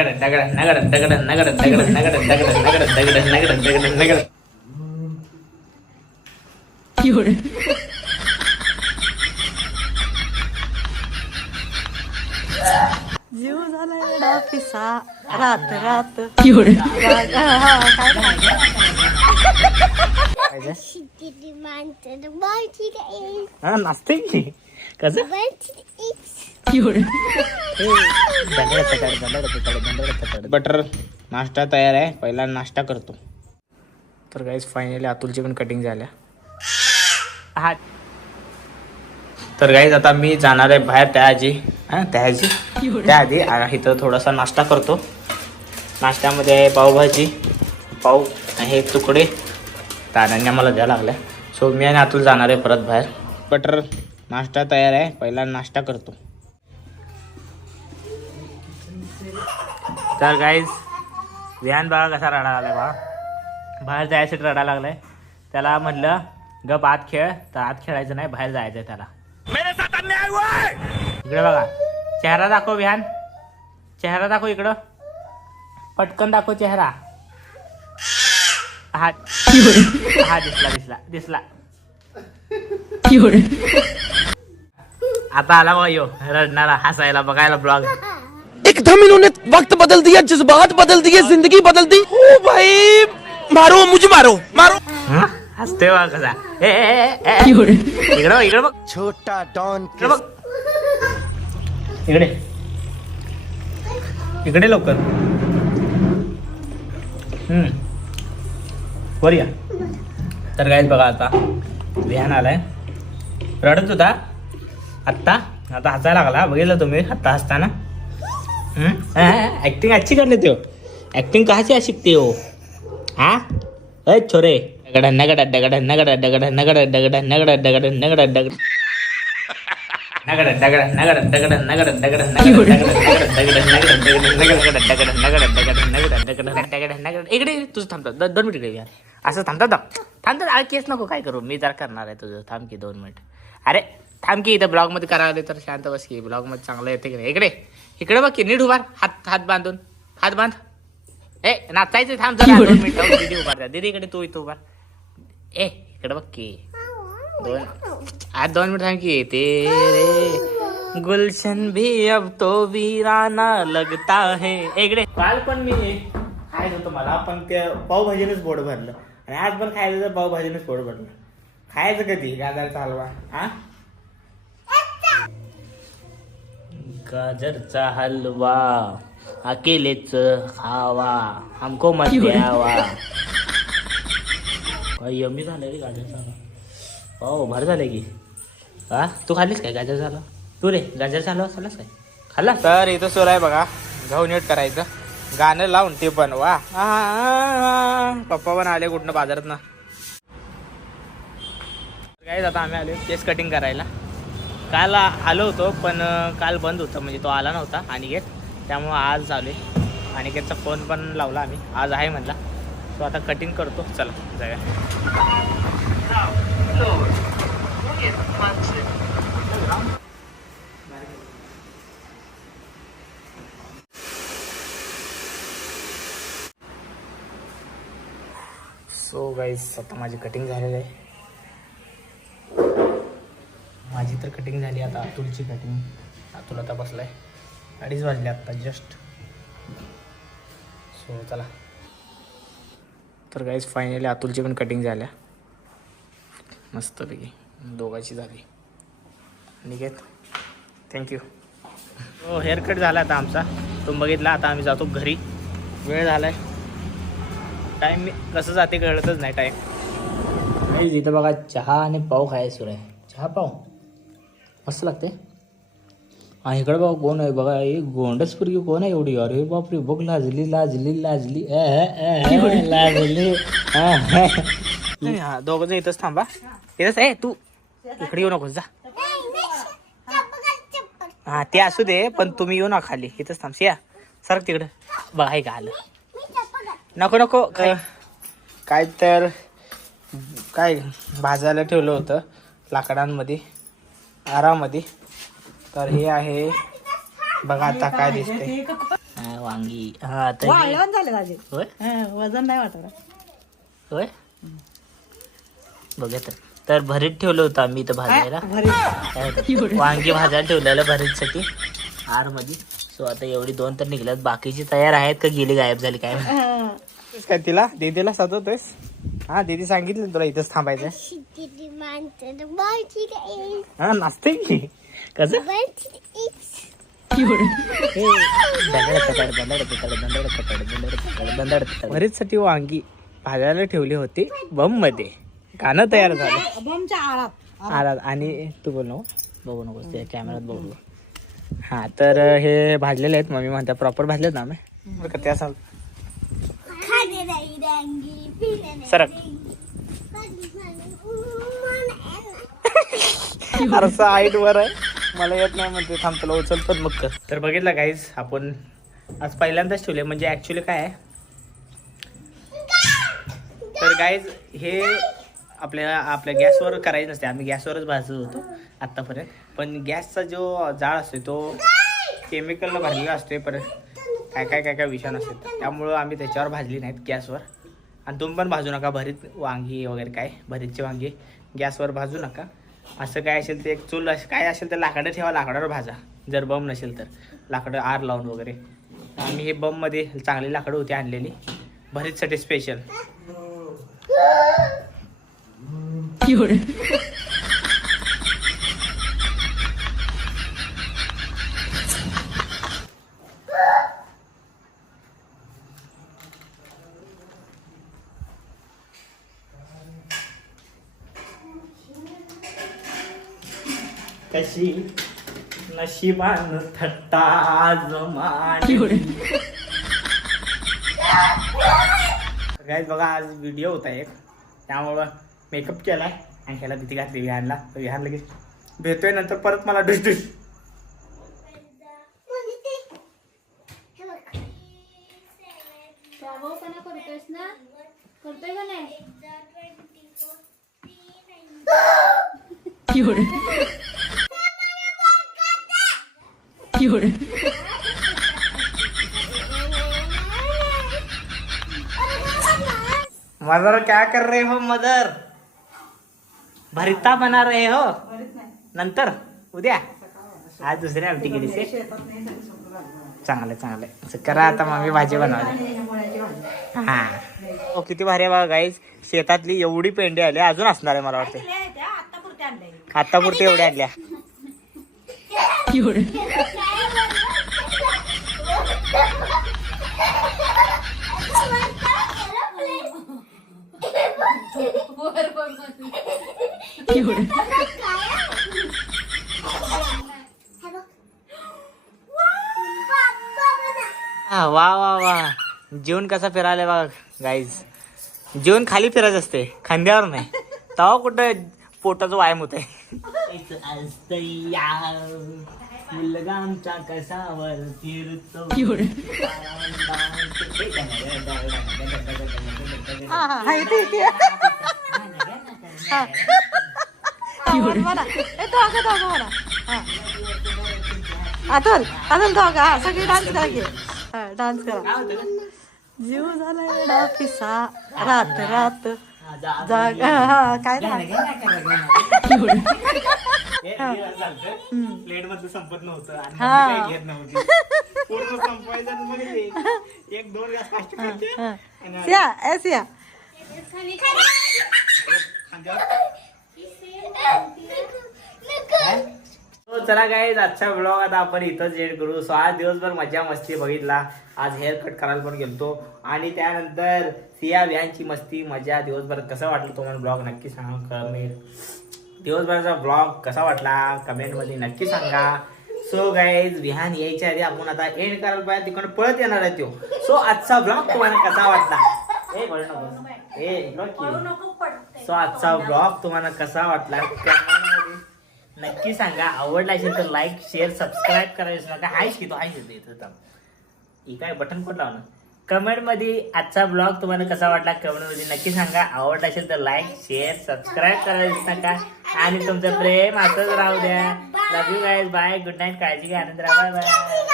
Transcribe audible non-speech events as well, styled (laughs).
दगड दगड नगड दगड नगड दगड दगड नगड दगड झाला पिसा रात रात हा नाचते की कसं बटर नाश्ता तयार आहे. पहिला नाश्ता करतो. तर गाईज फायनली अतुलची पण कटिंग झाल्या. हा. तर गाईज आता मी जाणार आहे बाहेर त्याआजी. हां त्याआजी? त्याआधी इथं थोडासा नाश्ता करतो. नाश्त्यामध्ये आहे पावभाजी पाव हे तुकडे. तानांना मला द्या लागल्या सो मी आणि अतुल जाणार आहे परत बाहेर. बटर नाश्ता तयार आहे. पहिला नाश्ता करतो. तर गाईज व्यान बघा कसा रडा लागलाय बा बाहेर जायसाठी रडा लागलाय. त्याला म्हटलं गप आत खेळ. तर आत खेळायचं नाही बाहेर जायचंय त्याला. इकडे बघा. चेहरा दाखव व्यान चेहरा दाखव इकडं. पटकन दाखव चेहरा. हा हा दिसला दिसला दिसला. आता आला बघा यो रडणारा हसायला बघायला ब्लॉग एकदम इन्होंने वक्त बदल दिया जज्बात बदल दिए जिंदगी बदल दी। ओ भाई मारो मुझे मारो मारो। हसते कसा? इकडे इकडे बघ छोटा डॉन इकडे बघ इकडे इकडे लवकर। हम्म। वर या तर काहीच बघा आता. विहान आलाय. रडत होता. आत्ता. आता हसायला लागला. बघितलं तुम्ही? आत्ता हसताना. ऍक्टिंग अच्छी कर लेते हो एक्टिंग कहाँ से आ हो हा अरे छोरे नगड़ा नगड़ा डगड़ा नगड़ा डगड़ा नगड़ा डगड़ा नगड़ा डगड़ा नगड़ा डगड़ा तुझं दोन मिनिट असं थांबतात थांबतात अरे केस नको काय करू मी जर करणार आहे तुझं थांब की दोन मिनिट अरे थांब की इथं ब्लॉगमध्ये करायला तर शांत बस की ब्लॉगमध्ये चांगलं येते की इकडे इकडे बघ की नीट उभार. हात हात बांधून. हात बांध. ए नाचायचं थांब जरा दोन मिनिटं. दीदी उभार द्या दीदी इकडे तू इथं उभार. ए इकडे बघ की. दोन. आज दोन मिनिट थांब की. तेरे गुलशन भी अब तो वीराना लगता है. इकडे. काल पण मी खायचं होतं मला पण ते पावभाजीनेच पोट भरलं. आणि आज पण खायचं तर पावभाजीनेच पोट भरलं. खायचं कधी? गाजरचा हलवा. हा गाजरचा हलवा अकेलेच खावा हमको मत द्यावा. यमी झालं रे गाजरचा हलवा. हो भारी झालं की. हा तू खाल्लीस काय गाजर झालं तू रे गाजर झालं खाल्लास काय? खाल्ला तर इथं सोर आहे बघा. घाऊ नीट करायचं. गाणं लावून ते पण वा पप्पा पण आले कुठनं बाजारात ना काय आता आम्ही आले केस कटिंग करायला. काल आलो होतो पण काल बंद होतं म्हणजे तो आला नव्हता अनिकेत. त्यामुळं आज आले अनिकेतचा फोन पण लावला आम्ही. आज आहे म्हटला तो आता कटिंग करतो. चला जाऊया. सो गाईस आता माझी कटिंग झालेली आहे माझी तर कटिंग झाली आता अतुलची कटिंग अतुल आता बसलाय. अडीच वाजले आता जस्ट सो चला. तर गाईज फायनली अतुलची पण कटिंग झाल्या. मस्तपैकी. दोघाची झाली. निकेत थँक्यू हो हेअरकट झाला आता आमचा. तुम्ही बघितला आता आम्ही जातो घरी. वेळ झालाय. टाईम कसं जाते कळतच नाही टाईम इथं बघा चहा आणि पाव खायला सुरू आहे. चहा पाव? मस्त लागते. हा इकडे बघा कोण आहे बघा हे गोंडस पोरगी कोण आहे एवढी? अरे बापरे बघ लाजली लाजली लाजली. लाजली. हा दोघ जण इथंच थांबा. इथंच आहे तू. इकडे येऊ नकोस जा. हा ते असू दे पण तुम्ही येऊ ना खाली. इथंच थांब या सरक तिकडं. बघा हे का आलं नको नको. काय? काय तर काय भाजायला ठेवलं होतं लाकडांमध्ये. आरामध्ये तर हे आहे बघा आता काय दिसते हा, वांगी. हा आता हे- वाळवण झाले दाजी होय? हं, वजन नाही वाटत होय? बघा तर. तर भरीत ठेवलं होतं आम्ही इथं भाजायला. भरी काय होतं? वांगी भाजायला ठेवलेलं भरीतसाठी. आरमध्ये सो आता एवढी दोन तर निघल्यात. बाकीची तयार आहेत का? गेली गायब झाली काय माहिती. हं. काय तिला? दीदीला सजवतोयस हा दीदी सांगितलं तुला इथंच थांबायचं Is. हा नाचते की? कसं. (laughs) हे. बरेचसाठी वांगी भाजायला ठेवली होती बममध्ये गाणं तयार झालं. बमच्या आला आणि तू बोल नको बघू नको ते कॅमेरात बघू हा तर हे भाजलेले आहेत. मम्मी म्हणतात प्रॉपर भाजलेत ना का त्या सरक. (laughs) फारसं हाईट वर आहे. मला येत नाही म्हणते थांब तुला उचलतो मग कर. तर बघितलं गाईज आपण आज पहिल्यांदाच ठेवले म्हणजे ऍक्च्युली काय आहे? तर गाईज हे आपल्या आपल्या गॅसवर करायचं नसते. आम्ही गॅसवरच भाजत होतो आत्तापर्यंत. पण गॅसचा जो जाळ असतो तो केमिकलनं भरलेला असतो परत काय काय काय काय विषाणू असतात. त्यामुळं आम्ही त्याच्यावर भाजली नाहीत गॅसवर. आणि तुम्ही पण भाजू नका. भरीत वांगी वगैरे काय? भरीतची वांगी. गॅसवर भाजू नका. असं काय असेल ते एक चूल काय असेल तर लाकडं ठेवा लाकडावर भाजा. जर बम नसेल तर. लाकडं आर लावून वगैरे. आम्ही हे बममध्ये चांगली लाकडं होती आणलेली. भरीतसाठी स्पेशल कशी नशिबान थट्टा जमान. काय बघा आज व्हिडिओ होता एक. त्यामुळं मेकअप केलाय आणि ह्याला भीती घातली विहानला. तर विहान लगेच भेटतोय नंतर परत मला डुस डुस रागावपणा करतोयस ना? करतोय का नाही मदर क्या कर रहे हो मदर? भरिता बना रहे हो? नंतर? उद्या? आज दुसऱ्या आमटी गेली से? चांगलं चांगलं. असं करा आता मम्मी भाजी बनवायला हा. ओ किती भारी आहे बघा गाईज शेतातली एवढी पेंडी आली अजून असणार आहे मला वाटते आता पुरते एवढ्या आणल्या. वा वा वा. जीवन कसा फिरायला बघा गाईज जीवन खाली फिरायचं असते खांद्यावर नाही. तेव्हा कुठं पोटाचं व्यायाम होत आहे (laughs) आमच्या कसावर फिरतो हा हा हा, हा. हा, हा. अतुल अतुल दोघं हा सगळे डान्स करा की. हा डान्स करा. जीव झाला पिसा रात रात. जाग. काय प्लेटमध्ये संपत नव्हतं आणि हा. मम्मी काही घेत नव्हती. (laughs) पूर्ण संपवायचं आणि मग ते एक दोन घास फास्ट खायचे. आणि सिया ए सिया हो चला काय आजचा ब्लॉग आता आपण इथंच एड करू. सो आज दिवसभर मजा मस्ती बघितला. आज हेअर कट करायला पण गेलतो. आणि त्यानंतर सिया व्यांची मस्ती मजा दिवसभर कसं वाटलं तुम्हाला ब्लॉग नक्की सांगा कमेंट दिवसभराचा ब्लॉग कसा वाटला? कमेंटमध्ये नक्की सांगा. सो गाईज विहान यायच्या आधी आपण आता एंड करायला पाहिजे तिकडून पळत येणार आहे तो. सो आजचा ब्लॉग तुम्हाला कसा वाटला? ए बळ नको. ए नक्की सो आजचा ब्लॉग तुम्हाला कसा वाटला? कमेंटमध्ये नक्की सांगा. आवडला असेल तर लाईक शेअर सबस्क्राईब करायचं नका. हायच की तो येतो इथं. ही काय बटन पण लावणं कमेंटमध्ये आजचा ब्लॉग तुम्हाला कसा वाटला कमेंटमध्ये नक्की सांगा. आवडला असेल तर लाईक शेअर सबस्क्राईब करायला नका. आणि तुमचं प्रेम असंच राहू द्या. Love you guys bye good night काळजी घ्या. आनंद राहा. Bye bye